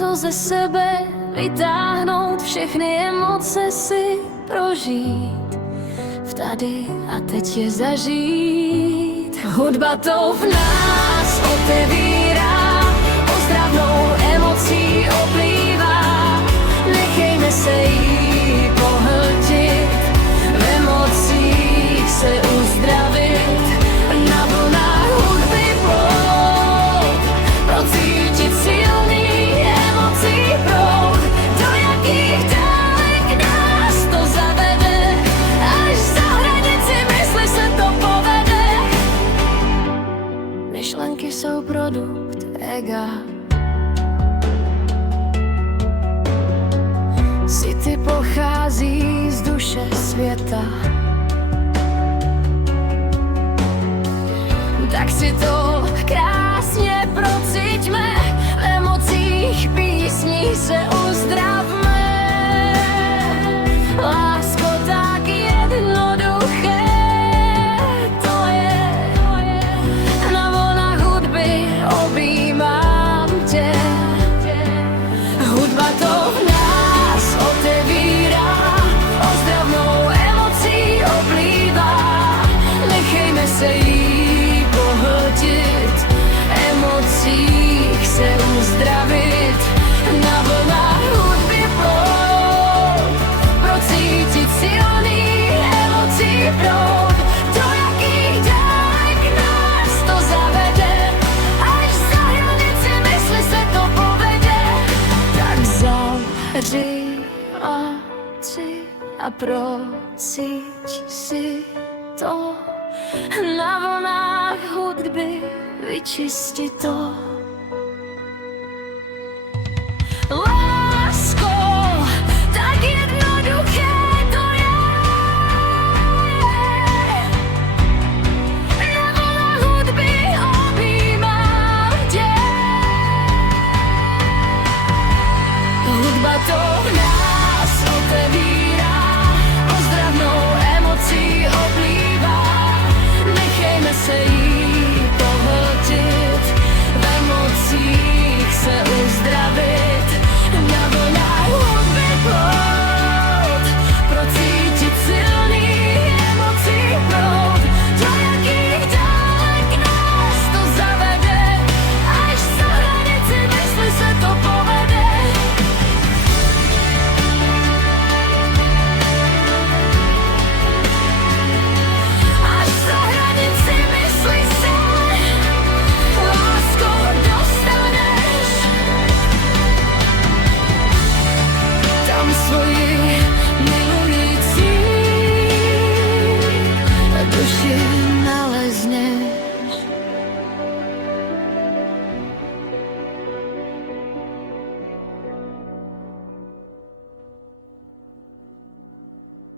to ze sebe vytáhnout, všechny emoce si prožít, v tady a teď je zažít. Hudba to v nás otevírá, ozdravnou emocí oplývá, nechejme se jí pohltit, v emocích se uzdravit, na vlnách hudby plout, procítit silný emocí proud, do jakých dálek nás to zavede, až za hranici mysli se to povede. Myšlenky jsou produkt ega, city pochází z duše světa, tak si to krásně prociťme, v emocích písní se uzdravme. Lásko, tak jednoduché to je, na vlnách hudby objímám tě. Hudba to v nás otevírá, ozdravnou emocí oplývá, nechejme se jí pohltit, emocích se uzdravit, na vlnách hudby plout, procítit silný emocí proud, do jakých dálek nás to zavede, až za hranici mysli se to povede. Tak zavři oči a procíť si to, na vlnách hudby vyčisti to.